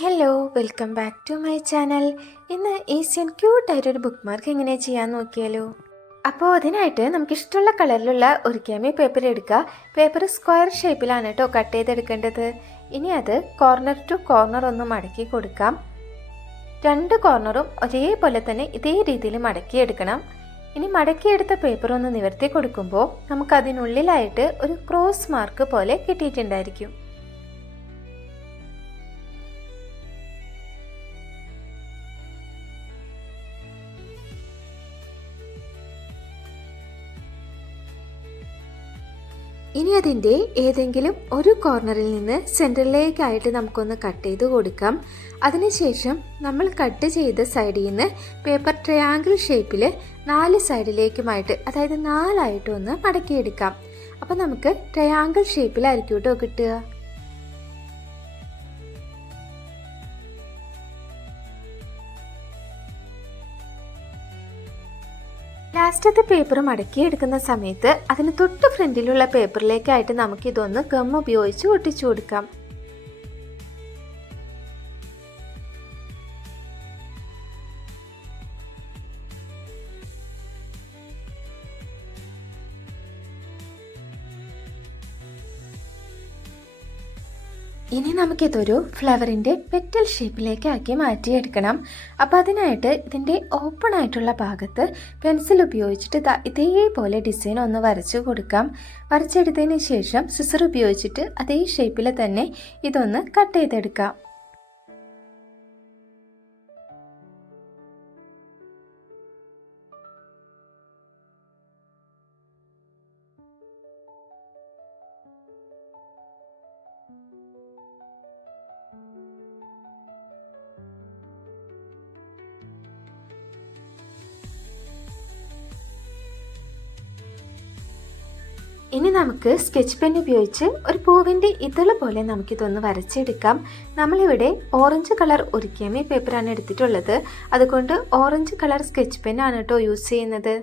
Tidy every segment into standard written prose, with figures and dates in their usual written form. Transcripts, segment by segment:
Hello, welcome back to my channel. ഇന്ന് easy and ക്യൂട്ടായിട്ടൊരു bookmark എങ്ങനെ ചെയ്യാൻ നോക്കിയാലോ. അപ്പോൾ അതിനായിട്ട് നമുക്കിഷ്ടമുള്ള കളറിലുള്ള ഒറിഗാമി പേപ്പർ എടുക്കുക. പേപ്പർ സ്ക്വയർ ഷേപ്പിലാണ് കേട്ടോ കട്ട് ചെയ്തെടുക്കേണ്ടത്. ഇനി അത് കോർണർ ടു കോർണർ ഒന്ന് മടക്കി കൊടുക്കാം. രണ്ട് കോർണറും ഒരേപോലെ തന്നെ ഇതേ രീതിയിൽ മടക്കിയെടുക്കണം. ഇനി മടക്കിയെടുത്ത പേപ്പർ ഒന്ന് നിവർത്തി കൊടുക്കുമ്പോൾ നമുക്കതിനുള്ളിലായിട്ട് ഒരു ക്രോസ് മാർക്ക് പോലെ കിട്ടിയിട്ടുണ്ടായിരിക്കും. ഇനി അതിൻ്റെ ഏതെങ്കിലും ഒരു കോർണറിൽ നിന്ന് സെൻറ്ററിലേക്കായിട്ട് നമുക്കൊന്ന് കട്ട് ചെയ്ത് കൊടുക്കാം. അതിനുശേഷം നമ്മൾ കട്ട് ചെയ്ത സൈഡിൽ നിന്ന് പേപ്പർ ട്രയാങ്കിൾ ഷേപ്പിൽ 4 സൈഡിലേക്കുമായിട്ട്, അതായത് 4ആയിട്ട് ഒന്ന് മടക്കിയെടുക്കാം. അപ്പോൾ നമുക്ക് ട്രയാങ്കിൾ ഷേപ്പിലായിരിക്കും കേട്ടോ കിട്ടുക. ലാസ്റ്റത്തെ പേപ്പർ മടക്കിയെടുക്കുന്ന സമയത്ത് അതിന് തൊട്ട് ഫ്രണ്ടിലുള്ള പേപ്പറിലേക്കായിട്ട് നമുക്കിതൊന്ന് ഗം ഉപയോഗിച്ച് ഒട്ടിച്ചു കൊടുക്കാം. ഇനി നമുക്കിതൊരു ഫ്ലവറിൻ്റെ പെറ്റൽ ഷേപ്പിലേക്ക് ആക്കി മാറ്റിയെടുക്കണം. അപ്പോൾ അതിനായിട്ട് ഇതിൻ്റെ ഓപ്പൺ ആയിട്ടുള്ള ഭാഗത്ത് പെൻസിൽ ഉപയോഗിച്ചിട്ട് ഇതേപോലെ ഡിസൈൻ ഒന്ന് വരച്ചു കൊടുക്കാം. വരച്ചെടുത്തതിന് ശേഷം സിസർ ഉപയോഗിച്ചിട്ട് അതേ ഷേപ്പിൽ തന്നെ ഇതൊന്ന് കട്ട് ചെയ്തെടുക്കാം. ഇനി നമുക്ക് സ്കെച്ച് പെൻ ഉപയോഗിച്ച് ഒരു പൂവിൻ്റെ ഇതള് പോലെ നമുക്കിതൊന്ന് വരച്ചെടുക്കാം. നമ്മളിവിടെ ഓറഞ്ച് കളർ ഒറിഗാമി പേപ്പറാണ് എടുത്തിട്ടുള്ളത്. അതുകൊണ്ട് ഓറഞ്ച് കളർ സ്കെച്ച് പെന്നാണ് കേട്ടോ യൂസ് ചെയ്യുന്നത്.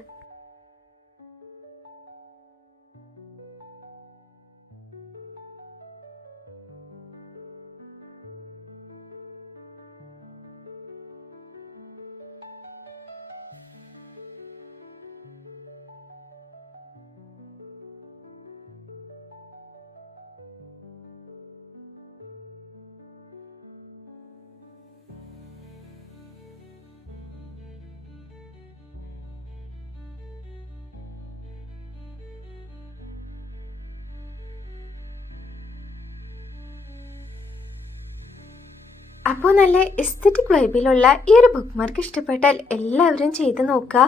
അപ്പോൾ നല്ല എസ്തറ്റിക് വൈബിലുള്ള ഈ ഒരു ബുക്ക് മാർക്ക് ഇഷ്ടപ്പെട്ടാൽ എല്ലാവരും ചെയ്ത് നോക്കുക.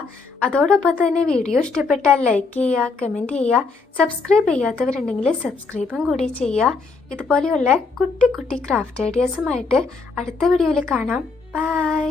അതോടൊപ്പം തന്നെ വീഡിയോ ഇഷ്ടപ്പെട്ടാൽ ലൈക്ക് ചെയ്യുക, കമൻറ്റ് ചെയ്യുക. സബ്സ്ക്രൈബ് ചെയ്യാത്തവരുണ്ടെങ്കിൽ സബ്സ്ക്രൈബും കൂടി ചെയ്യുക. ഇതുപോലെയുള്ള കുട്ടി കുട്ടി ക്രാഫ്റ്റ് ഐഡിയാസുമായിട്ട് അടുത്ത വീഡിയോയിൽ കാണാം. ബൈ.